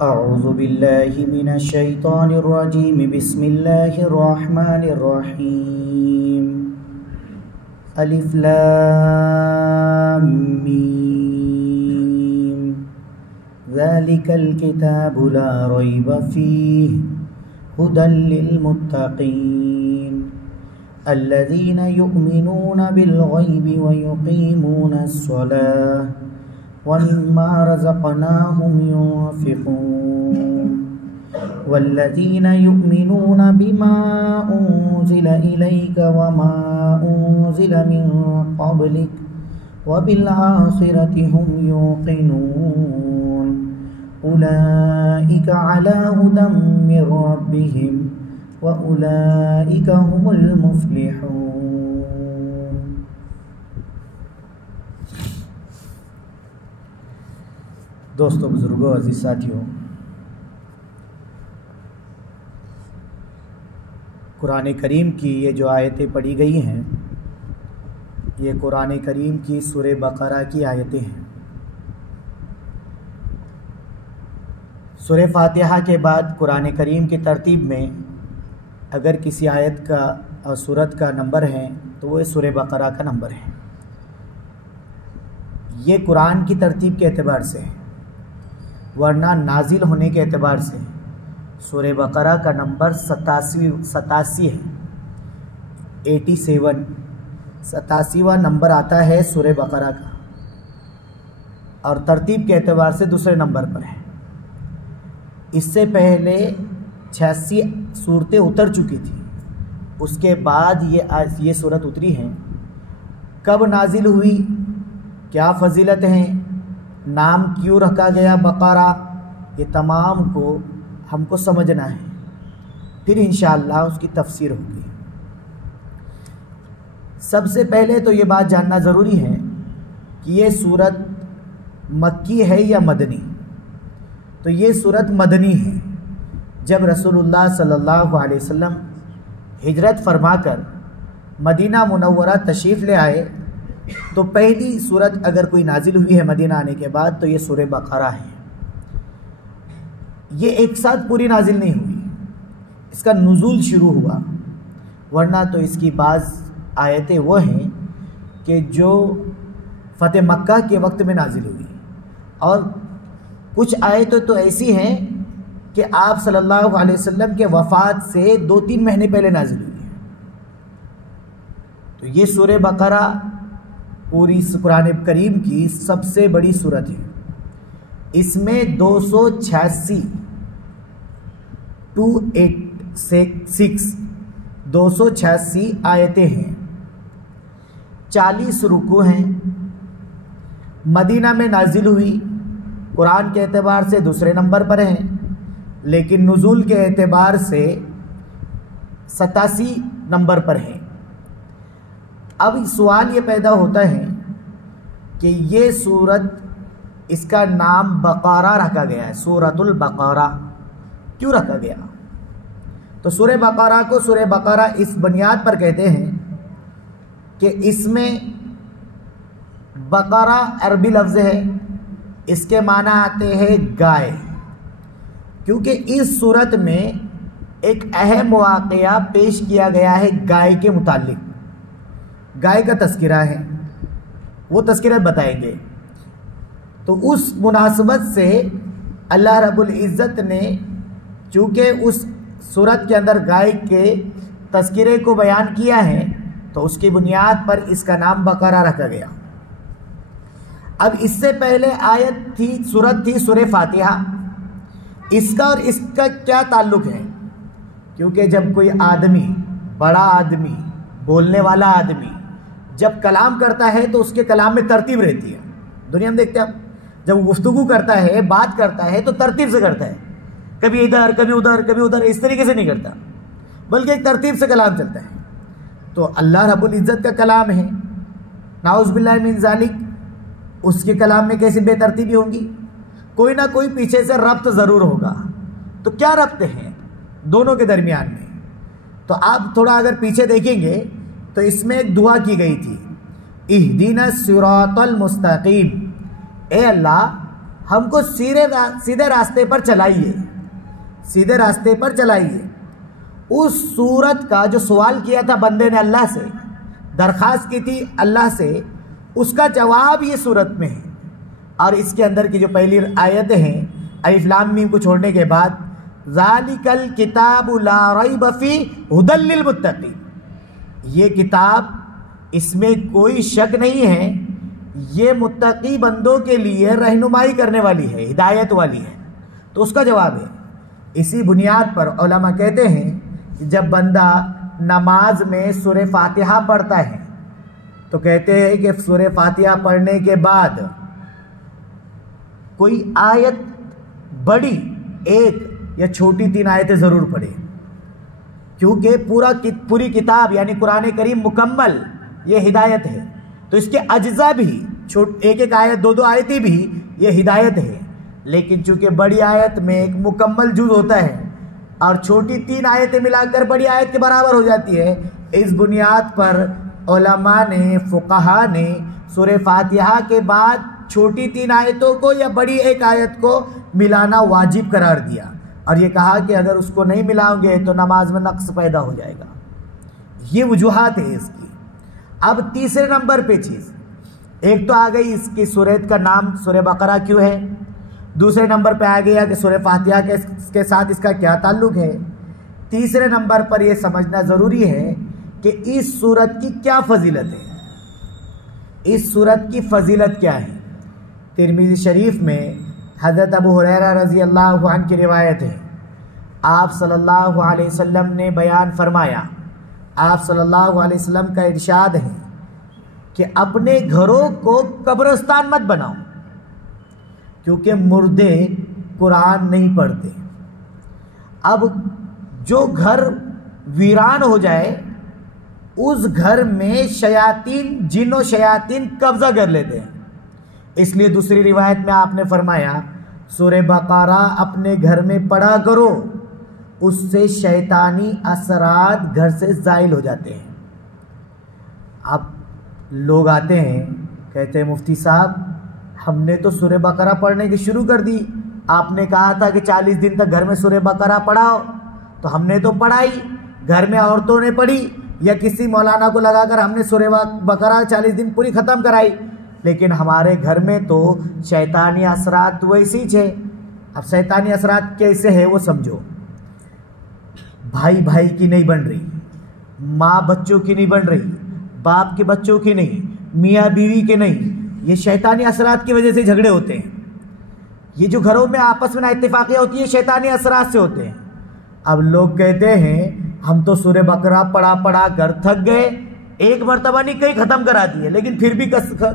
اعوذ باللہ من الشیطان الرجیم بسم اللہ الرحمن الرحیم الف لام میم ذالک الکتاب لا ریب فیہ ھدی للمتقین الذین یؤمنون بالغیب ویقیمون الصلاة وَمِمَّا رَزَقْنَاهُمْ يُنْفِقُونَ وَالَّذِينَ يُؤْمِنُونَ بِمَا أُنْزِلَ إِلَيْكَ وَمَا أُنْزِلَ مِنْ قَبْلِكَ وَبِالْآخِرَةِ هُمْ يُوقِنُونَ أُولَئِكَ عَلَى هُدًى مِّن رَّبِّهِمْ وَأُولَئِكَ هُمُ الْمُفْلِحُونَ۔ دوستو، بزرگوں، عزیز ساتھیوں، قرآن کریم کی یہ جو آیتیں پڑھی گئی ہیں، یہ قرآن کریم کی سورہ بقرہ کی آیتیں ہیں۔ سورہ فاتحہ کے بعد قرآن کریم کی ترتیب میں اگر کسی آیت کا اور سورت کا نمبر ہے تو وہ سورہ بقرہ کا نمبر ہے۔ یہ قرآن کی ترتیب کے اعتبار سے ہے، ورنہ نازل ہونے کے اعتبار سے سورہ بقرہ کا نمبر 87 ہے، 87واں نمبر آتا ہے سورہ بقرہ کا، اور ترتیب کے اعتبار سے دوسرے نمبر پر ہے۔ اس سے پہلے 86 صورتیں اتر چکی تھیں، اس کے بعد یہ صورت اتری ہیں۔ کب نازل ہوئی، کیا فضیلت ہیں، نام کیوں رکھا گیا بقرہ، یہ تمام کو ہم کو سمجھنا ہے، پھر انشاءاللہ اس کی تفسیر ہوگی۔ سب سے پہلے تو یہ بات جاننا ضروری ہے کہ یہ سورت مکی ہے یا مدنی۔ تو یہ سورت مدنی ہے۔ جب رسول اللہ صلی اللہ علیہ وسلم ہجرت فرما کر مدینہ منورہ تشریف لے آئے تو پہلی سورت اگر کوئی نازل ہوئی ہے مدینہ آنے کے بعد تو یہ سورہ بقرہ ہے۔ یہ ایک ساتھ پوری نازل نہیں ہوئی، اس کا نزول شروع ہوا، ورنہ تو اس کی بعض آیتیں وہ ہیں کہ جو فتح مکہ کے وقت میں نازل ہوئی، اور کچھ آیتیں تو ایسی ہیں کہ آپ صلی اللہ علیہ وسلم کے وفات سے 2-3 مہینے پہلے نازل ہوئی ہے۔ تو یہ سورہ بقرہ پوری قرآن کریم کی سب سے بڑی سورت ہے۔ اس میں 286 آیتیں ہیں، 40 رکوع ہیں۔ مدینہ میں نازل ہوئی، قرآن کے اعتبار سے دوسرے نمبر پر ہیں، لیکن نزول کے اعتبار سے 87 نمبر پر ہیں۔ اب سوال یہ پیدا ہوتا ہے کہ یہ سورت، اس کا نام بقرہ رکھا گیا ہے، سورۃ البقرہ کیوں رکھا گیا؟ تو سورہ بقرہ کو سورہ بقرہ اس بنیاد پر کہتے ہیں کہ اس میں بقرہ عربی لفظ ہے، اس کے معنی آتے ہیں گائے، کیونکہ اس صورت میں ایک اہم واقعہ پیش کیا گیا ہے گائے کے متعلق، گائے کا تذکرہ ہے، وہ تذکرہ بتائیں گے۔ تو اس مناسبت سے اللہ رب العزت نے چونکہ اس صورت کے اندر گائے کے تذکرے کو بیان کیا ہے تو اس کی بنیاد پر اس کا نام بقرہ رکھا گیا۔ اب اس سے پہلے آیت تھی، سورت تھی سورہ فاتحہ۔ اس کا اور اس کا کیا تعلق ہے؟ کیونکہ جب کوئی آدمی، بڑا آدمی، بولنے والا آدمی جب کلام کرتا ہے تو اس کے کلام میں ترتیب رہتی ہے۔ دنیا میں دیکھتے ہیں، جب گفتگو کرتا ہے، بات کرتا ہے تو ترتیب سے کرتا ہے، کبھی ادھر کبھی ادھر کبھی ادھر، اس طریقے سے نہیں کرتا، بلکہ ایک ترتیب سے کلام چلتا ہے۔ تو اللہ رب العزت کا کلام ہے، نعوذ باللہ من ذالک، اس کے کلام میں کیسی بے ترتیبی ہوگی؟ کوئی نہ کوئی پیچھے سے ربط ضرور ہوگا۔ تو کیا ربط ہے دونوں کے درمیان میں؟ تو آپ تھوڑا اگر پیچھے دیکھیں گے تو اس میں ایک دعا کی گئی تھی، اہدنا الصراط المستقیم، اے اللہ ہم کو سیدھے راستے پر چلائیے، سیدھے راستے پر چلائیے۔ اس سورت کا جو سوال کیا تھا بندے نے اللہ سے، درخواست کی تھی اللہ سے، اس کا جواب یہ سورت میں ہے۔ اور اس کے اندر کی جو پہلی آیتیں ہیں الف لام میم کو چھوڑنے کے بعد، ذالک الکتاب لا ریب فیہ ھدی للمتقین، یہ کتاب اس میں کوئی شک نہیں ہے، یہ متقی بندوں کے لیے رہنمائی کرنے والی ہے، ہدایت والی ہے۔ تو اس کا جواب ہے۔ اسی بنیاد پر علماء کہتے ہیں کہ جب بندہ نماز میں سورہ فاتحہ پڑھتا ہے تو کہتے ہیں کہ سورہ فاتحہ پڑھنے کے بعد کوئی آیت بڑی ایک یا چھوٹی 3 آیتیں ضرور پڑھے، کیونکہ پوری کتاب یعنی قرآن کریم مکمل یہ ہدایت ہے، تو اس کے اجزاء بھی ایک ایک آیت 2 آیتیں بھی یہ ہدایت ہے، لیکن چونکہ بڑی آیت میں ایک مکمل جز ہوتا ہے اور چھوٹی 3 آیتیں ملا کر بڑی آیت کے برابر ہو جاتی ہے، اس بنیاد پر علماء نے، فقہا نے سورہ فاتحہ کے بعد چھوٹی 3 آیتوں کو یا بڑی ایک آیت کو ملانا واجب قرار دیا، اور یہ کہا کہ اگر اس کو نہیں ملاؤ گے تو نماز میں نقص پیدا ہو جائے گا۔ یہ وجوہات ہے اس کی۔ اب تیسرے نمبر پہ چیز، ایک تو آ گئی اس کی سورت کا نام سورہ بقرہ کیوں ہے، دوسرے نمبر پہ آ گیا کہ سورہ فاتحہ کے ساتھ اس کا کیا تعلق ہے، تیسرے نمبر پر یہ سمجھنا ضروری ہے کہ اس سورت کی کیا فضیلت ہے، اس سورت کی فضیلت کیا ہے۔ ترمذی شریف میں حضرت ابو ہریرہ رضی اللہ عنہ کی روایت ہے، آپ صلی اللہ علیہ وسلم نے بیان فرمایا، آپ صلی اللہ علیہ وسلم کا ارشاد ہے کہ اپنے گھروں کو قبرستان مت بناؤ، کیونکہ مردے قرآن نہیں پڑھتے۔ اب جو گھر ویران ہو جائے اس گھر میں شیاطین، جن و شیاطین قبضہ کر لیتے ہیں، اس لیے دوسری روایت میں آپ نے فرمایا سورہ بقرہ اپنے گھر میں پڑھا کرو، اس سے شیطانی اثرات گھر سے زائل ہو جاتے ہیں۔ اب لوگ آتے ہیں کہتے ہیں مفتی صاحب ہم نے تو سورہ بقرہ پڑھنے کی شروع کر دی، آپ نے کہا تھا کہ 40 دن تک گھر میں سورہ بقرہ پڑھاؤ، تو ہم نے تو پڑھائی، گھر میں عورتوں نے پڑھی یا کسی مولانا کو لگا کر ہم نے سورہ بقرہ 40 دن پوری ختم کرائی، لیکن ہمارے گھر میں تو شیطانی اثرات ویسی چھے۔ اب شیطانی اثرات کیسے ہے وہ سمجھو، بھائی بھائی کی نہیں بن رہی، ماں بچوں کی نہیں بن رہی، باپ کے بچوں کی نہیں، میاں بیوی کے نہیں، یہ شیطانی اثرات کی وجہ سے جھگڑے ہوتے ہیں۔ یہ جو گھروں میں آپس میں نا اتفاقیاں ہوتی ہیں شیطانی اثرات سے ہوتے ہیں۔ اب لوگ کہتے ہیں ہم تو سورہ بقرہ پڑھا کر تھک گئے، ایک مرتبہ نہیں کئی ختم کرا دیے، لیکن پھر بھی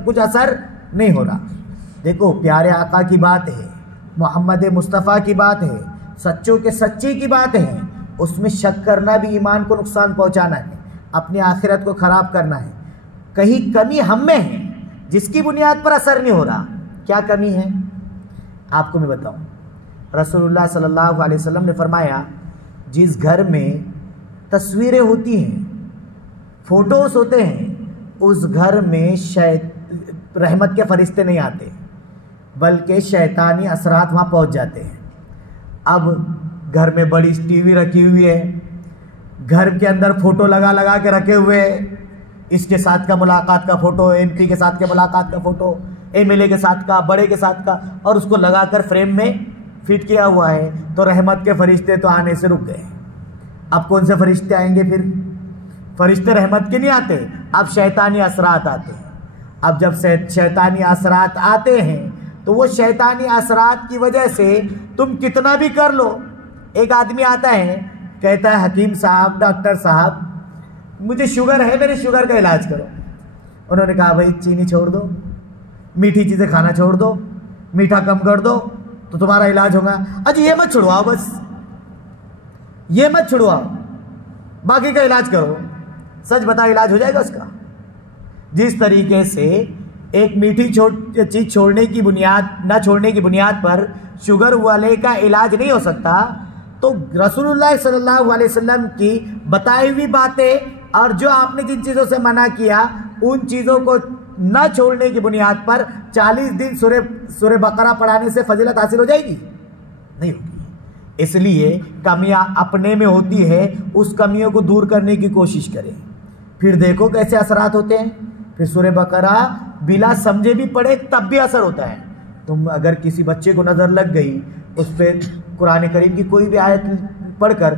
کچھ اثر نہیں ہو رہا۔ دیکھو پیارے آقا کی بات ہے، محمد مصطفیٰ کی بات ہے، سچوں کے سچی کی بات ہے، اس میں شک کرنا بھی ایمان کو نقصان پہنچانا ہے، اپنی آخرت کو خراب کرنا ہے۔ کہیں کمی ہم میں ہے جس کی بنیاد پر اثر نہیں ہو رہا، کیا کمی ہے آپ کو میں بتاؤں۔ رسول اللہ صلی اللہ علیہ وسلم نے فرمایا جس گھر میں تصویریں ہوتی ہیں، فوٹوز ہوتے ہیں، اس گھر میں رحمت کے فرشتے نہیں آتے بلکہ شیطانی اثرات وہاں پہنچ جاتے ہیں۔ اب گھر میں بڑی ٹی وی رکھی ہوئی ہے، گھر کے اندر فوٹو لگا کے رکھے ہوئے، اس کے ساتھ کا ملاقات کا فوٹو، ایم پی کے ساتھ کے ملاقات کا فوٹو، ایم ایل اے کے ساتھ کا، بڑے کے ساتھ کا، اور اس کو لگا کر فریم میں فٹ کیا ہوا ہے، تو رحمت کے فرشتے تو آنے سے رک گئے۔ اب کون سے فرشتے آئیں گے؟ پھر فرشتے رحمت کے نہیں آتے، اب شیطانی اثرات آتے ہیں۔ اب جب شیطانی اثرات آتے ہیں تو وہ شیطانی اثرات کی وجہ سے تم کتنا بھی کر لو۔ ایک آدمی آتا ہے کہتا ہے حکیم صاحب، ڈاکٹر صاحب مجھے شوگر ہے، میرے شوگر کا علاج کرو۔ انہوں نے کہا بھائی چینی چھوڑ دو، میٹھی چیزیں کھانا چھوڑ دو، میٹھا کم کر دو تو تمہارا علاج ہوگا۔ اچھا یہ مت چھڑواؤ، بس یہ مت چھڑواؤ، باقی کا علاج کرو۔ سچ بتا علاج ہو جائے گا اس کا؟ جس طریقے سے ایک میٹھی چیز چھوڑنے کی بنیاد نہ چھوڑنے کی بنیاد پر شوگر والے کا علاج نہیں ہو سکتا، تو رسول اللہ صلی اللہ علیہ وسلم کی بتائی ہوئی باتیں اور جو آپ نے جن چیزوں سے منع کیا ان چیزوں کو نہ چھوڑنے کی بنیاد پر 40 دن سورہ بقرہ پڑھانے سے فضیلت حاصل ہو جائے گی؟ نہیں ہوگی۔ اس لیے کمیاں اپنے میں ہوتی ہے، اس کمیوں کو دور کرنے کی کوشش کریں، پھر دیکھو کیسے اثرات ہوتے ہیں۔ پھر سورہ بقرہ بلا سمجھے بھی پڑھے تب بھی اثر ہوتا ہے۔ تم اگر کسی بچے کو نظر لگ گئی، اس پہ قرآن کریم کی کوئی بھی آیت پڑھ کر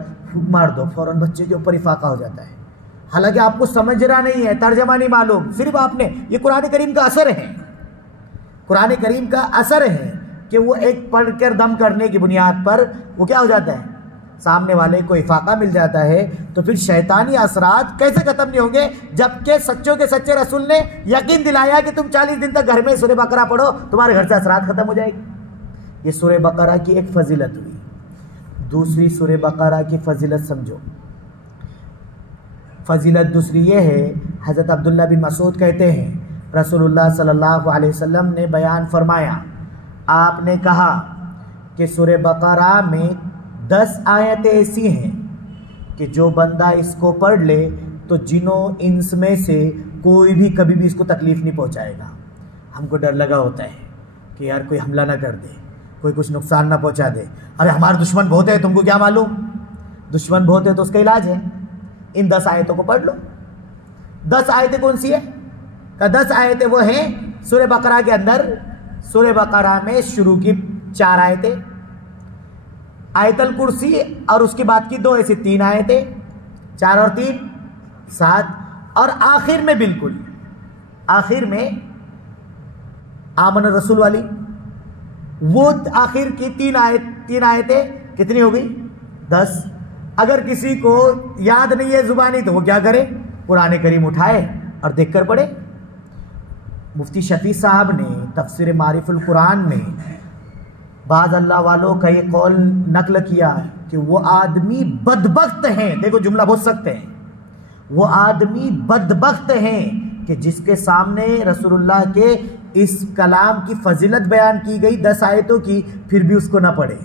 مار دو، فوراً بچے کے اوپر افاقہ ہو جاتا ہے، حالانکہ آپ کو سمجھنا نہیں ہے، ترجمہ نہیں معلوم، صرف آپ نے، یہ قرآن کریم کا اثر ہے، قرآن کریم کا اثر ہے کہ وہ ایک پڑھ کر دم کرنے کی بنیاد پر وہ کیا ہو جاتا ہے، سامنے والے کو افاقہ مل جاتا ہے۔ تو پھر شیطانی اثرات کیسے ختم نہیں ہوں گے، جبکہ سچوں کے سچے رسول نے یقین دلایا کہ تم 40 دن تک گھر میں سورہ بقرہ پڑھو، تمہارے گھر سے اثرات ختم ہو جائے گی۔ یہ سورہ بقرہ کی ایک فضیلت ہوئی۔ دوسری سورہ بقرہ کی فضیلت سمجھو۔ فضیلت دوسری یہ ہے، حضرت عبداللہ بن مسعود کہتے ہیں رسول اللہ صلی اللہ علیہ وسلم نے بیان فرمایا، آپ نے کہا کہ سورہ بقرہ میں 10 آیتیں ایسی ہیں کہ جو بندہ اس کو پڑھ لے تو جنوں انس میں سے کوئی بھی کبھی بھی اس کو تکلیف نہیں پہنچائے گا۔ ہم کو ڈر لگا ہوتا ہے کہ یار کوئی حملہ نہ کر دے، کوئی کچھ نقصان نہ پہنچا دے، ارے ہمارے دشمن بہت ہیں، تم کو کیا معلوم، دشمن بہت ہے تو اس کا علاج ہے، ان 10 آیتوں کو پڑھ لو۔ 10 آیتیں کون سی ہے؟ کہ 10 آیتیں وہ ہیں سورہ بقرہ کے اندر، سورہ بقرہ میں شروع کی 4 آیتیں، آیت الکرسی اور اس کے بعد کی 2 ایسی 3 آیتیں، 4 اور 3 7، اور آخر میں بالکل آخر میں آمن الرسول والی، وہ آخر کی 3 آیتیں کتنی ہو گئی؟ 10۔ اگر کسی کو یاد نہیں ہے زبانی تو وہ کیا کرے، قرآن کریم اٹھائے اور دیکھ کر پڑھے۔ مفتی شفیع صاحب نے تفسیر معارف القرآن میں بعض اللہ والوں کا یہ قول نقل کیا کہ وہ آدمی بدبخت ہیں، دیکھو جملہ بہت سخت ہے، وہ آدمی بدبخت ہیں کہ جس کے سامنے رسول اللہ کے اس کلام کی فضیلت بیان کی گئی 10 آیتوں کی، پھر بھی اس کو نہ پڑھے۔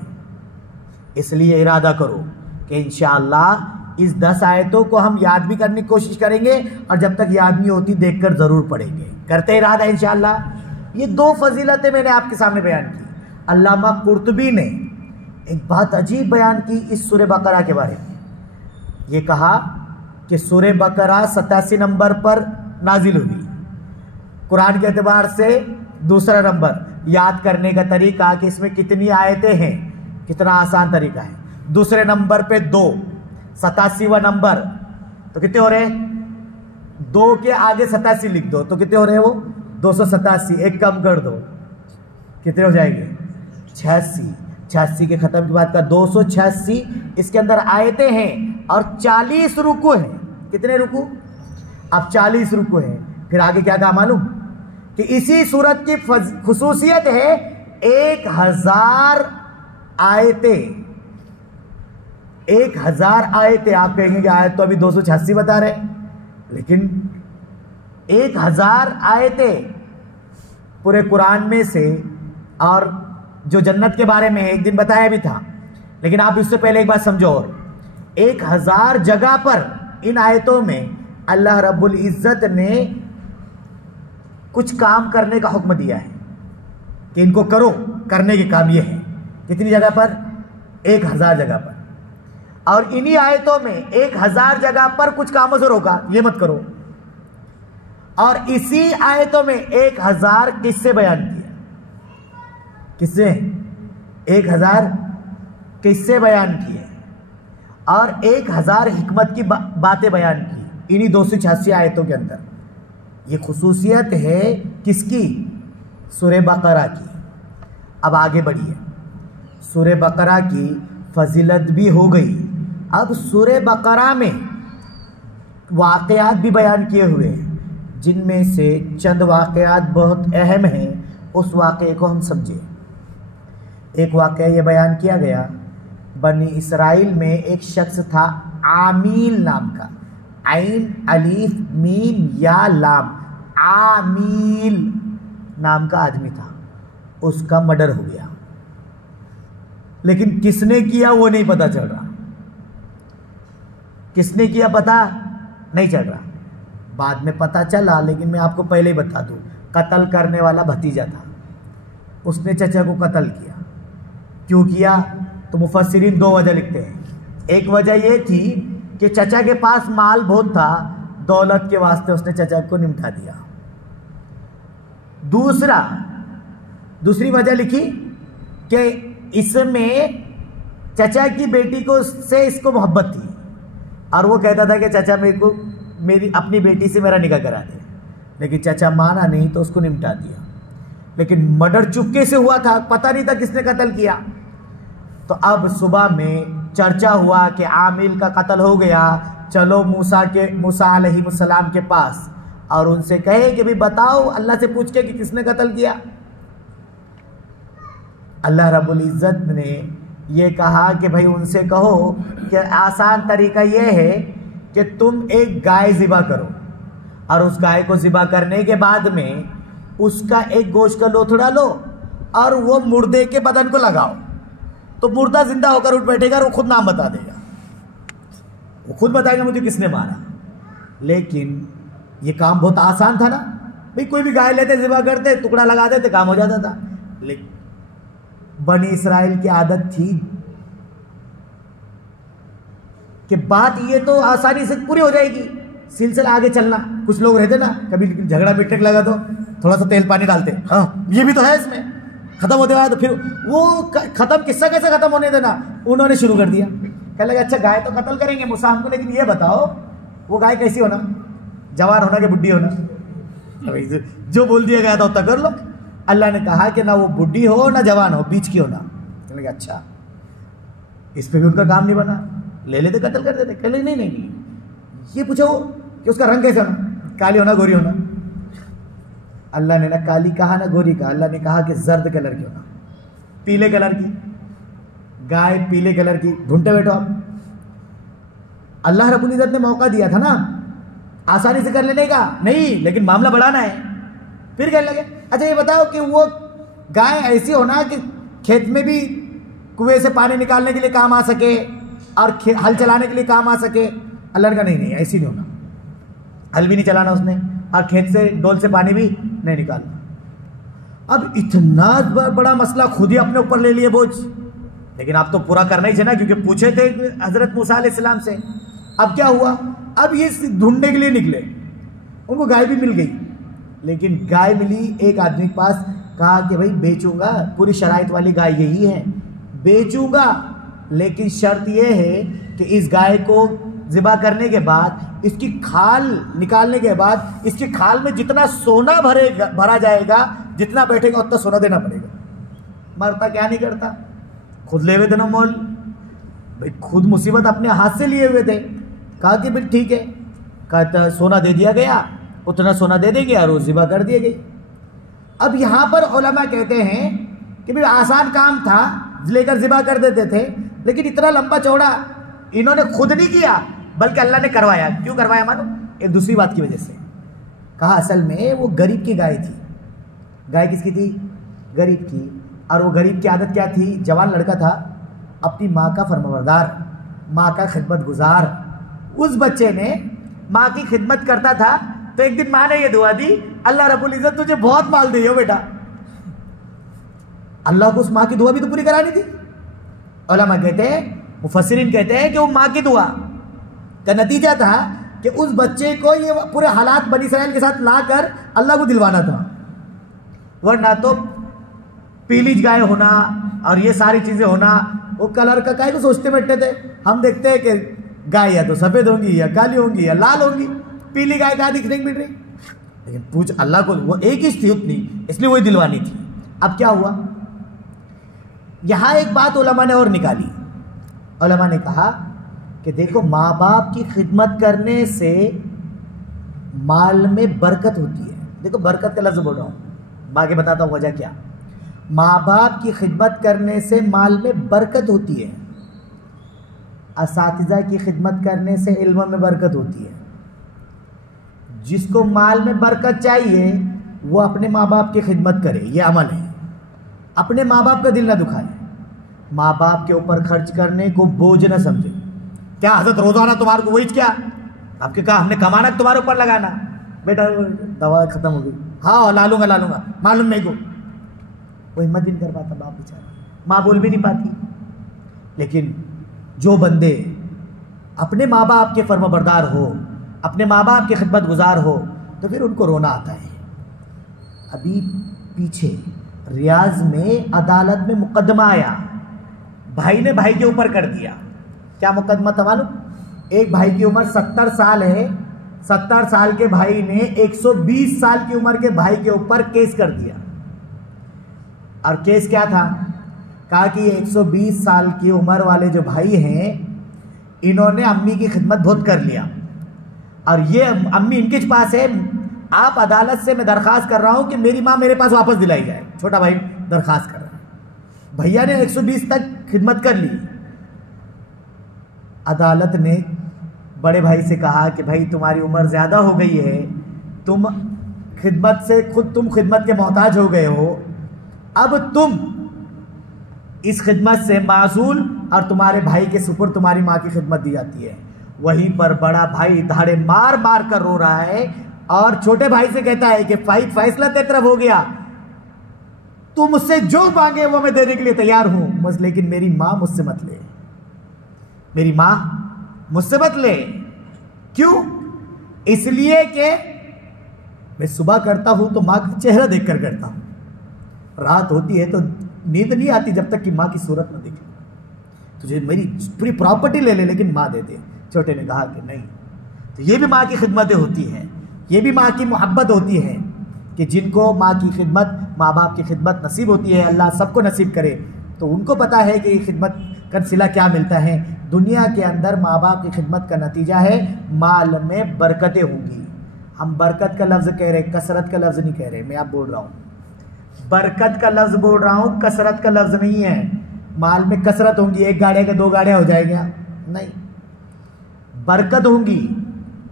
اس لیے ارادہ کرو کہ انشاءاللہ اس 10 آیتوں کو ہم یاد بھی کرنے کی کوشش کریں گے، اور جب تک یاد نہیں ہوتی دیکھ کر ضرور پڑھیں گے، کرتے ارادہ انشاءاللہ۔ یہ 2 فضیلتیں میں نے آپ کے سامنے بیان کی۔ علامہ قرطبی نے ایک بات عجیب بیان کی اس سورہ بقرہ کے بارے میں، یہ کہا کہ سورہ بقرہ 87 نمبر پر نازل ہوئی، قرآن کے اعتبار سے دوسرا نمبر، یاد کرنے کا طریقہ کہ اس میں کتنی آیتیں ہیں، کتنا آسان طریقہ ہے۔ دوسرے نمبر پہ 2، 87واں نمبر، تو کتنے ہو رہے ہیں؟ 2 کے آگے 87 لکھ دو تو کتنے ہو رہے ہیں وہ؟ 287، ایک کم کر دو، کتنے ہو جائے گے؟ 86 کے ختم کے بعد کا 286، اس کے اندر آیتیں ہیں اور 40 رکوع ہیں۔ کتنے رکوع؟ اب 40 رکوع ہیں۔ پھر آگے کیا کہا معلوم؟ کہ اسی سورت کی خصوصیت ہے 1000 آیتیں، 1000 آیتیں۔ آپ کہیں گے کہ آیت تو ابھی 286 بتا رہے ہیں، لیکن 1000 آیتیں پورے قرآن میں سے، اور جو جنت کے بارے میں ایک دن بتایا بھی تھا، لیکن آپ اس سے پہلے ایک بات سمجھو، اور 1000 جگہ پر ان آیتوں میں اللہ رب العزت نے کچھ کام کرنے کا حکم دیا ہے کہ ان کو کرو، کرنے کے کام یہ ہے۔ کتنی جگہ پر؟ 1000 جگہ پر۔ اور انہی آیتوں میں 1000 جگہ پر کچھ کاموں سے روکا، یہ مت کرو، اور اسی آیتوں میں 1000 قصے بیان کیے۔ قصے 1000 قصے بیان کیے، اور 1000 حکمت کی باتیں بیان کی انہی 286 آیتوں کے اندر۔ یہ خصوصیت ہے کس کی؟ سورہ بقرہ کی۔ اب آگے بڑھیے، سورہ بقرہ کی فضیلت بھی ہو گئی، اب سورہ بقرہ میں واقعات بھی بیان کیے ہوئے ہیں، جن میں سے چند واقعات بہت اہم ہیں، اس واقعے کو ہم سمجھیں۔ ایک واقعہ یہ بیان کیا گیا، بنی اسرائیل میں ایک شخص تھا عامیل نام کا، عین الف میم یا لام، عامیل نام کا آدمی تھا، اس کا مرڈر ہو گیا، لیکن کس نے کیا وہ نہیں پتا چل رہا، کس نے کیا پتا نہیں چل رہا۔ بعد میں پتہ چلا، لیکن میں آپ کو پہلے ہی بتا دوں، قتل کرنے والا بھتیجا تھا، اس نے چچا کو قتل کیا۔ کیوں کیا؟ تو مفسرین دو وجہ لکھتے ہیں۔ ایک وجہ یہ تھی کہ چچا کے پاس مال بہت تھا، دولت کے واسطے اس نے چچا کو نمٹا دیا۔ دوسری وجہ لکھی کہ اس میں چچا کی بیٹی کو سے اس کو محبت تھی، اور وہ کہتا تھا کہ چچا میری اپنی بیٹی سے میرا نکاح کرا دے، لیکن چچا مانا نہیں تو اس کو نمٹا دیا۔ لیکن مرڈر چپکے سے ہوا تھا، پتہ نہیں تھا کس نے قتل کیا۔ تو اب صبح میں چرچا ہوا کہ عامل کا قتل ہو گیا، چلو موسیٰ علیہ السلام کے پاس اور ان سے کہے کہ بھی بتاؤ، اللہ سے پوچھ کے کہ کس نے قتل کیا۔ اللہ رب العزت نے یہ کہا کہ بھائی ان سے کہو کہ آسان طریقہ یہ ہے کہ تم ایک گائے ذبح کرو، اور اس گائے کو ذبح کرنے کے بعد میں اس کا ایک گوشت کا لوتھڑا لو اور وہ مردے کے بدن کو لگاؤ، تو مردہ زندہ ہو کر اٹھ بیٹھے گا اور وہ خود نام بتا دے گا، وہ خود بتائے گا مجھے کس نے مارا۔ لیکن یہ کام بہت آسان تھا نا، بھئی کوئی بھی گائے لیتے ذبح کرتے، ٹکڑا لگا دیتے، کام ہو جاتا تھا۔ لیکن بنی اسرائیل کی عادت تھی کہ بات یہ تو آسانی سے پوری ہو جائے گی، سلسلہ آگے چلنا۔ کچھ لوگ رہتے نا، کبھی جھگڑا پیٹنے لگا تو تھوڑا سا تیل پانی ڈالتے، ہاں یہ بھی تو ہے اس میں، ختم ہوتے بعد پھر وہ ختم قصہ کیسے ختم ہونے دینا، انہوں نے شروع کر دیا۔ کہنے لگا اچھا گائے تو قتل کریں گے موسیٰ ہم کو، لیکن یہ بتاؤ وہ گائے کیسی ہونا، جوان ہونا کہ بڈھی ہونا؟ جو بول دیا گیا تھا اتنا کر لو۔ اللہ نے کہا کہ نہ وہ بڈھی ہو نہ جوان ہو، بیچ کی ہونا۔ کہنے لگا اچھا، اس پہ بھی ان کا کام نہیں بنا، لے لیتے قتل کر دیتے۔ کہنے لگے نہیں، یہ پوچھو کہ اس کا رنگ کیسے ہونا، کالی ہونا گوری ہونا؟ اللہ نے نہ کالی کہا نہ گوری کہا، اللہ نے کہا کہ زرد کلر کی ہونا، پیلے کلر کی گائے، پیلے کلر کی۔ ڈھونڈتے بیٹھو آپ، اللہ رب العزت نے موقع دیا تھا نا آسانی سے کر لینے کا، نہیں لیکن معاملہ بڑھانا ہے۔ پھر کہنے لگے اچھا یہ بتاؤ کہ وہ گائے ایسی ہونا کہ کھیت میں بھی کنویں سے پانی نکالنے کے لیے کام آ سکے اور ہل چلانے کے لیے کام آ سکے۔ اللہ نے کہا نہیں ایسی نہیں ہونا، ہل بھی نہیں چلانا اس نے اور کھیت سے ڈول سے پانی بھی نہیں نکالنا۔ اب اتنا بڑا مسئلہ خود ہی اپنے اوپر لے لیے بوجھ، لیکن آپ تو پورا کرنا ہی تھے نا، کیونکہ پوچھے تھے حضرت موسیٰ علیہ السلام سے۔ اب کیا ہوا، اب یہ ڈھونڈنے کے لیے نکلے، ان کو گائے بھی مل گئی، لیکن گائے ملی ایک آدمی کے پاس، کہا کہ بھائی بیچوں گا، پوری شرائط والی گائے یہی ہے، بیچوں گا، لیکن شرط یہ ہے کہ اس گائے کو ذبح کرنے کے بعد اس کی کھال نکالنے کے بعد اس کی کھال میں جتنا سونا بھرا جائے گا، جتنا بیٹھے گا اتنا سونا دینا پڑے گا۔ مرتا کیا نہیں کرتا، خود لے ہوئے تھے نا مول، بھائی خود مصیبت اپنے ہاتھ سے لیے ہوئے تھے۔ کہا کہ بھائی ٹھیک ہے، کہتا سونا دے دیا گیا، اتنا سونا دے دیں گے اور وہ ذبح کر دیے گئی۔ اب یہاں پر علماء کہتے ہیں کہ بھائی آسان کام تھا، لے کر ذبح کر دیتے تھے، لیکن اتنا لمبا چوڑا انہوں نے خود نہیں کیا بلکہ اللہ نے کروایا۔ کیوں کروایا مانو؟ ایک دوسری بات کی وجہ سے۔ کہا اصل میں وہ غریب کی گائے تھی۔ گائے کس کی تھی؟ غریب کی۔ اور وہ غریب کی عادت کیا تھی؟ جوان لڑکا تھا، اپنی ماں کا فرمانبردار، ماں کا خدمت گزار۔ اس بچے نے ماں کی خدمت کرتا تھا، تو ایک دن ماں نے یہ دعا دی، اللہ رب العزت تجھے بہت مال دے ہو بیٹا۔ اللہ کو اس ماں کی دعا بھی تو پوری کرانی تھی۔ علماء کہتے ہیں، مفسرین کہتے ہیں کہ وہ ماں کی دعا کا نتیجہ تھا کہ اس بچے کو یہ پورے حالات بنی اسرائیل کے ساتھ لا کر اللہ کو دلوانا تھا، ورنہ تو پیلی گائے ہونا اور یہ ساری چیزیں ہونا، وہ کلر کا کائے کو سوچتے بیٹھتے تھے۔ ہم دیکھتے ہیں کہ گائے یا تو سفید ہوں گی یا کالی ہوں گی یا لال ہوں گی، پیلی گائے کہاں دکھنے کی مل رہی؟ لیکن پوچھ اللہ کو، وہ ایک ہی تھی اتنی، اس لیے وہی دلوانی تھی۔ اب کیا ہوا، یہاں ایک بات علماء نے اور نکالی۔ علماء نے کہا کہ دیکھو ماں باپ کی خدمت کرنے سے مال میں برکت ہوتی ہے۔ دیکھو برکت کا لفظ بول رہا ہوں، باقی بتاتا ہوں وجہ کیا۔ ماں باپ کی خدمت کرنے سے مال میں برکت ہوتی ہے، اساتذہ کی خدمت کرنے سے علم میں برکت ہوتی ہے۔ جس کو مال میں برکت چاہیے وہ اپنے ماں باپ کی خدمت کرے، یہ عمل ہے۔ اپنے ماں باپ کا دل نہ دکھائے، ماں باپ کے اوپر خرچ کرنے کو بوجھ نہ سمجھے۔ کیا حضرت روزانہ تمہارے کو وہی کیا آپ کے کہا ہم نے کمانا تمہارے اوپر لگانا؟ بیٹا دوا ختم ہو گئی، ہاں لا لوں گا معلوم میرے کو. وہ ہمت بھی نہیں کر پاتا باپ بیچارہ، ماں بول بھی نہیں پاتی. لیکن جو بندے اپنے ماں باپ کے فرما بردار ہو، اپنے ماں باپ کی خدمت گزار ہو، تو پھر ان کو رونا آتا ہے. ابھی پیچھے ریاض میں عدالت میں مقدمہ آیا، بھائی نے بھائی کے اوپر کر دیا. کیا مقدمہ تھا معلوم؟ ایک بھائی کی عمر 70 سال ہے، 70 سال کے بھائی نے 120 سال کی عمر کے بھائی کے اوپر کیس کر دیا. اور کیس کیا تھا؟ کہا کہ یہ 120 سال کی عمر والے جو بھائی ہیں انہوں نے امی کی خدمت بہت کر لیا، اور یہ امی ان کے پاس ہے، آپ عدالت سے میں درخواست کر رہا ہوں کہ میری ماں میرے پاس واپس دلائی جائے. چھوٹا بھائی درخواست کر رہا ہے، بھیا نے 120 تک خدمت کر لی. عدالت نے بڑے بھائی سے کہا کہ بھائی تمہاری عمر زیادہ ہو گئی ہے، تم خدمت کے محتاج ہو گئے ہو، اب تم اس خدمت سے معزول، اور تمہارے بھائی کے سپرد تمہاری ماں کی خدمت دی جاتی ہے. وہیں پر بڑا بھائی دھاڑے مار مار کر رو رہا ہے اور چھوٹے بھائی سے کہتا ہے کہ فیصلہ تیری طرف ہو گیا، تو مجھ سے جو مانگے وہ میں دینے کے لیے تیار ہوں، بس لیکن میری ماں مجھ سے مت لے، میری ماں مجھ سے مت لے. کیوں؟ اس لیے کہ میں صبح کرتا ہوں تو ماں کا چہرہ دیکھ کر کرتا ہوں، رات ہوتی ہے تو نیند نہیں آتی جب تک کہ ماں کی صورت نہ دیکھے. تجھے میری پوری پراپرٹی لے لے لیکن ماں دے دے. چھوٹے نے کہا کہ نہیں. تو یہ بھی ماں کی خدمتیں ہوتی ہیں، یہ بھی ماں کی محبت ہوتی ہے کہ جن کو ماں کی خدمت، ماں باپ کی خدمت نصیب ہوتی ہے، اللہ سب کو نصیب کرے، تو ان کو پتہ ہے کہ یہ خدمت کا صلہ کیا ملتا ہے. دنیا کے اندر ماں باپ کی خدمت کا نتیجہ ہے مال میں برکتیں ہوں گی. ہم برکت کا لفظ کہہ رہے، کثرت کا لفظ نہیں کہہ رہے. میں آپ بول رہا ہوں برکت کا لفظ بول رہا ہوں، کثرت کا لفظ نہیں ہے. مال میں کثرت ہوں گی، ایک گاڑی کا 2 گاڑیاں ہو جائے گا، نہیں. برکت ہوں گی.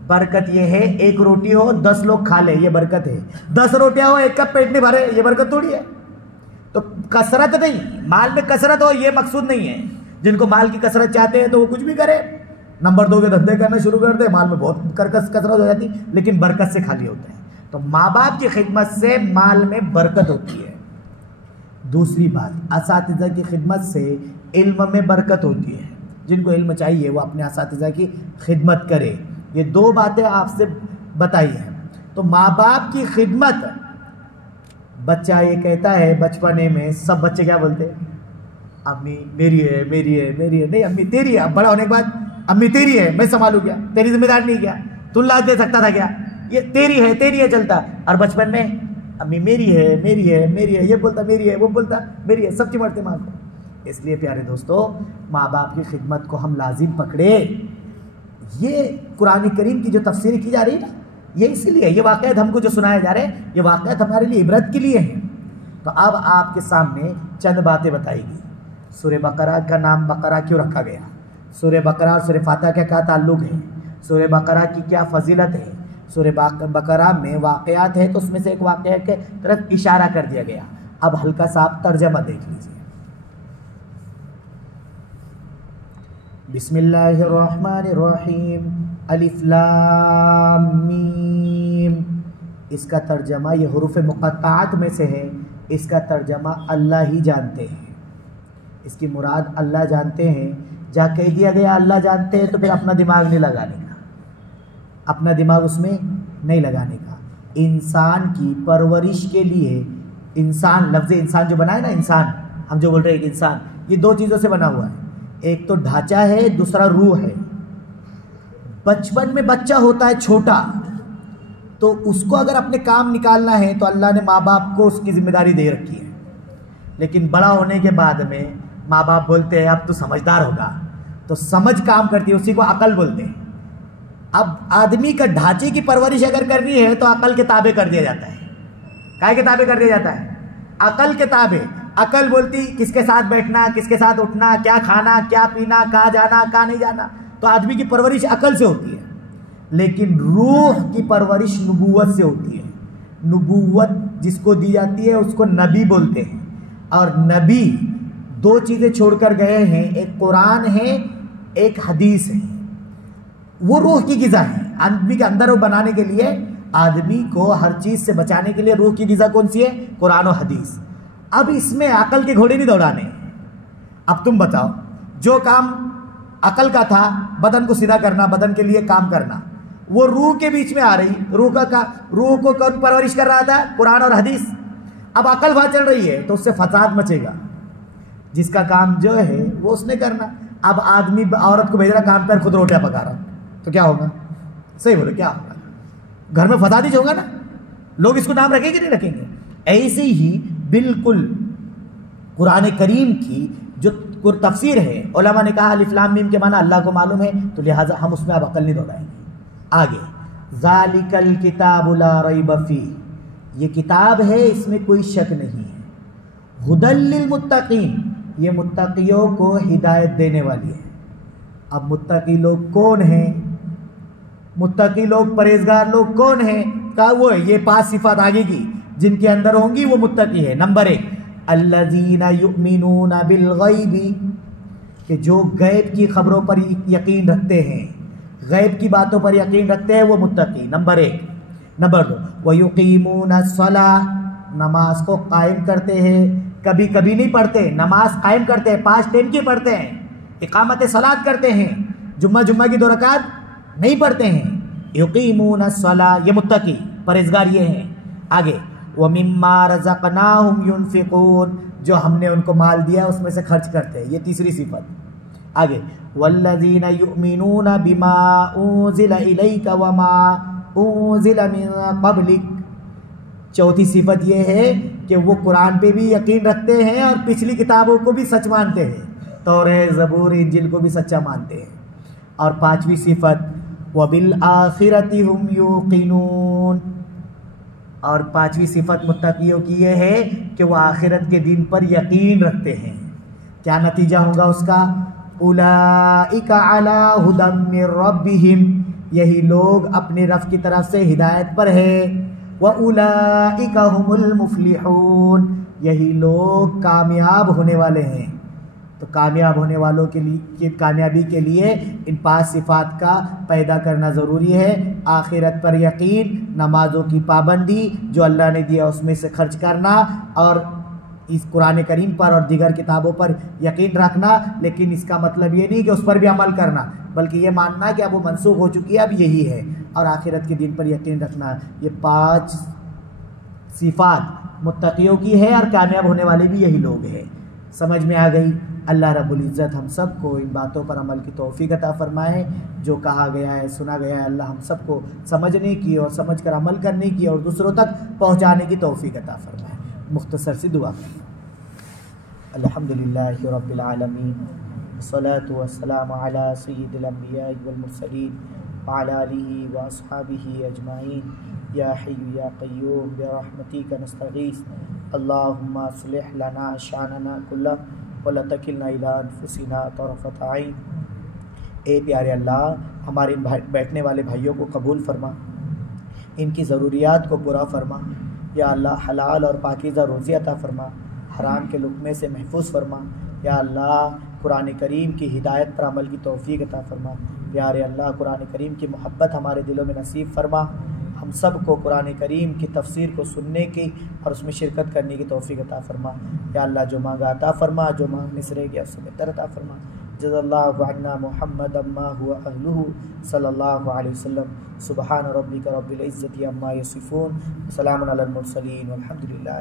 برکت یہ ہے 1 روٹی ہو 10 لوگ کھا لے، یہ برکت ہے. 10 روٹیاں ہو 1 کا پیٹ نہیں بھرے، یہ برکت تھوڑی ہے. تو کثرت نہیں، مال میں کثرت ہو یہ مقصود نہیں ہے. جن کو مال کی کثرت چاہتے ہیں تو وہ کچھ بھی کرے، نمبر 2 کے دھندے کرنا شروع کر دے، مال میں بہت کثرت ہو جاتی، لیکن برکت سے خالی ہوتا ہے. تو ماں باپ کی خدمت سے مال میں برکت ہوتی ہے. دوسری بات، اساتذہ کی خدمت سے علم میں برکت ہوتی ہے. جن کو علم چاہیے وہ اپنے اساتذہ کی خدمت کرے. یہ 2 باتیں آپ سے بتائی ہیں. تو ماں باپ کی خدمت، بچہ یہ کہتا ہے بچپنے میں، سب بچے کیا بولتے ہیں؟ امی میری ہے، میری ہے، میری ہے. نہیں، امی تیری ہے. اب بڑا ہونے کے بعد امی تیری ہے، میں سنبھالوں کیا؟ تیری ذمہ دار نہیں کیا؟ تو لاج دے سکتا تھا کیا؟ یہ تیری ہے چلتا. اور بچپن میں امی میری ہے، میری ہے، میری ہے، یہ بولتا میری ہے، وہ بولتا میری ہے، سب چمڑتے ماں کو. اس لیے پیارے دوستو، ماں باپ کی خدمت کو ہم لازم پکڑے. یہ قرآن کریم کی جو تفسیر کی جا رہی ہے نا، یہ اسی لیے، یہ واقعات ہم کو جو سنائے جا رہے ہیں، یہ واقعات ہمارے لیے عبرت کے لیے ہیں. تو اب آپ کے سامنے چند باتیں بتائی گئی. سورہ بقرہ کا نام بقرہ کیوں رکھا گیا؟ سورہ بقرہ اور سورہ فاتحہ کا کیا تعلق ہے؟ سورہ بقرہ کی کیا فضیلت ہے؟ سورہ بقرہ میں واقعات ہے تو اس میں سے ایک واقعہ کے طرف اشارہ کر دیا گیا. اب ہلکا سا آپ ترجمہ دیکھ لیجیے. بسم اللہ الرحمن الرحیم، الف لام میم. اس کا ترجمہ، یہ حروف مقطعات میں سے ہے، اس کا ترجمہ اللہ ہی جانتے ہیں. اس کی مراد اللہ جانتے ہیں. جہاں کہہ دیا گیا اللہ جانتے ہیں تو پھر اپنا دماغ نہیں لگانے کا، اپنا دماغ اس میں نہیں لگانے کا. انسان کی پرورش کے لیے، انسان، لفظ انسان جو بنا ہے نا، انسان ہم جو بول رہے ہیں کہ انسان، یہ 2 چیزوں سے بنا ہوا ہے. ایک تو ڈھانچہ ہے، دوسرا روح ہے. بچپن میں بچہ ہوتا ہے چھوٹا، تو اس کو اگر اپنے کام نکالنا ہے تو اللہ نے ماں باپ کو اس کی ذمہ داری دے رکھی ہے. لیکن بڑا ہونے کے بعد میں ماں باپ بولتے ہیں اب تو سمجھدار ہوگا، تو سمجھ کام کرتی ہے، اسی کو عقل بولتے ہیں. اب آدمی کا ڈھانچے کی پرورش اگر کرنی ہے تو عقل کے تابع کر دیا جاتا ہے. کائے کے تابع کر دیا جاتا ہے؟ عقل کے تابع. عقل بولتی کس کے ساتھ بیٹھنا، کس کے ساتھ اٹھنا، کیا کھانا، کیا پینا، کہاں جانا، کہاں نہیں جانا. تو آدمی کی پرورش عقل سے ہوتی ہے. لیکن روح کی پرورش نبوت سے ہوتی ہے. نبوت جس کو دی جاتی ہے اس کو نبی بولتے ہیں. اور نبی 2 چیزیں چھوڑ کر گئے ہیں، ایک قرآن ہے، ایک حدیث ہے. وہ روح کی غذا ہے. آدمی کے اندر وہ بنانے کے لیے آدمی کو ہر چیز سے بچانے کے لیے روح کی غذا کون سی ہے؟ قرآن و حدیث۔ اب اس میں عقل کے گھوڑے نہیں دوڑانے۔ اب تم بتاؤ، جو کام عقل کا تھا بدن کو سیدھا کرنا، بدن کے لیے کام کرنا، وہ روح کے بیچ میں آ رہی، روح کو کون پرورش کر رہا تھا؟ قرآن اور حدیث۔ اب عقل وہاں چل رہی ہے تو اس سے فساد مچے گا، جس کا کام جو ہے وہ اس نے کرنا۔ اب آدمی عورت کو بھیج رہا کام پر، خود روٹیاں پکا رہا، تو کیا ہوگا؟ صحیح بولے، کیا ہوگا؟ گھر میں فساد ہی ہوگا نا، لوگ اس کو نام رکھیں گے نہیں رکھیں گے؟ ایسے ہی بالکل قرآن کریم کی جو تفسیر ہے، علماء نے کہا الف لام میم کے معنی اللہ کو معلوم ہے، تو لہٰذا ہم اس میں اب عقل نہیں دوڑائیں گے۔ آگے ذالک الکتاب لا ریب فیہ، یہ کتاب ہے اس میں کوئی شک نہیں ہے، ھدی للمتقین، یہ متقیوں کو ہدایت دینے والی ہے۔ اب متقی لوگ کون ہیں؟ متقی لوگ، پرہیزگار لوگ کون ہیں؟ کہا وہ ہے، یہ 5 صفات آگے کی جن کے اندر ہوں گی وہ متقی ہے۔ نمبر 1 الذین یؤمنون بالغیب، کہ جو غیب کی خبروں پر یقین رکھتے ہیں، غیب کی باتوں پر یقین رکھتے ہیں، وہ متقی۔ نمبر 1۔ نمبر 2 وَيُقِيمُونَ الصَّلَاةَ، نماز کو قائم کرتے ہیں، کبھی کبھی نہیں پڑھتے، نماز قائم کرتے ہیں، 5 ٹائم کی پڑھتے ہیں، اقامت صلاۃ کرتے ہیں، جمعہ کی 2 رکعت نہیں پڑھتے ہیں۔ یقیمون الصلاۃ، یہ متقی پرہیزگار یہ ہیں۔ آگے وَمِمَّا رَزَقْنَاهُمْ يُنْفِقُونَ، جو ہم نے ان کو مال دیا اس میں سے خرچ کرتے ہیں، یہ تیسری صفت۔ آگے وَالَّذِينَ يُؤْمِنُونَ بِمَا أُنزِلَ إِلَيْكَ وَمَا أُنزِلَ مِن قَبْلِكَ، چوتھی صفت یہ ہے کہ وہ قرآن پہ بھی یقین رکھتے ہیں اور پچھلی کتابوں کو بھی سچ مانتے ہیں، توریت، زبور، انجیل کو بھی سچا مانتے ہیں۔ اور 5ویں صفت وَبِالْآخِرَةِ هُمْ يُوقِنُونَ، اور 5ویں صفت متقیوں کی یہ ہے کہ وہ آخرت کے دن پر یقین رکھتے ہیں۔ کیا نتیجہ ہوگا اس کا؟ اولئک علی ھدی من ربہم، یہی لوگ اپنے رب کی طرف سے ہدایت پر ہے۔ واولئک ھم المفلحون، یہی لوگ کامیاب ہونے والے ہیں۔ تو کامیاب ہونے والوں کے لیے، کامیابی کے لیے ان 5 صفات کا پیدا کرنا ضروری ہے۔ آخرت پر یقین، نمازوں کی پابندی، جو اللہ نے دیا اس میں سے خرچ کرنا، اور اس قرآن کریم پر اور دیگر کتابوں پر یقین رکھنا، لیکن اس کا مطلب یہ نہیں کہ اس پر بھی عمل کرنا، بلکہ یہ ماننا کہ اب وہ منسوخ ہو چکی ہے، اب یہی ہے، اور آخرت کے دن پر یقین رکھنا۔ یہ 5 صفات متقیوں کی ہے اور کامیاب ہونے والے بھی یہی لوگ ہیں۔ سمجھ میں آ گئی؟ اللہ رب العزت ہم سب کو ان باتوں پر عمل کی توفیق عطا فرمائے۔ جو کہا گیا ہے، سنا گیا ہے، اللہ ہم سب کو سمجھنے کی اور سمجھ کر عمل کرنے کی اور دوسروں تک پہنچانے کی توفیق عطا فرمائے۔ مختصر سی دعا کریں۔ الحمدللہ رب العالمین، والصلاة والسلام علی سید الانبیاء والمرسلین وعلی آلہ واصحابہ اجمعین۔ یا حی یا قیوم برحمتک نستغیث، اللہم اصلح لنا شاننا کلہ ولا تکلنا الی انفسنا طرفۃ عین۔ اے پیارے اللہ، ہمارے بیٹھنے والے بھائیوں کو قبول فرما، ان کی ضروریات کو پورا فرما۔ یا اللہ حلال اور پاکیزہ روزی عطا فرما، حرام کے لقمے سے محفوظ فرما۔ یا اللہ قرآن کریم کی ہدایت پر عمل کی توفیق عطا فرما۔ پیارے اللہ قرآن کریم کی محبت ہمارے دلوں میں نصیب فرما۔ ہم سب کو قرآن کریم کی تفسیر کو سننے کی اور اس میں شرکت کرنے کی توفیق عطا فرما۔ یا اللہ جو مانگا عطا فرما، جو مانگنے سے رہ گیا اس سے بہتر عطا فرما۔ جزا اللہ عنا محمد ما هو اہلہ صلی اللہ علیہ وسلم۔ سبحان ربک رب العزت عما یصفون، وسلام علی المرسلین والحمد للہ۔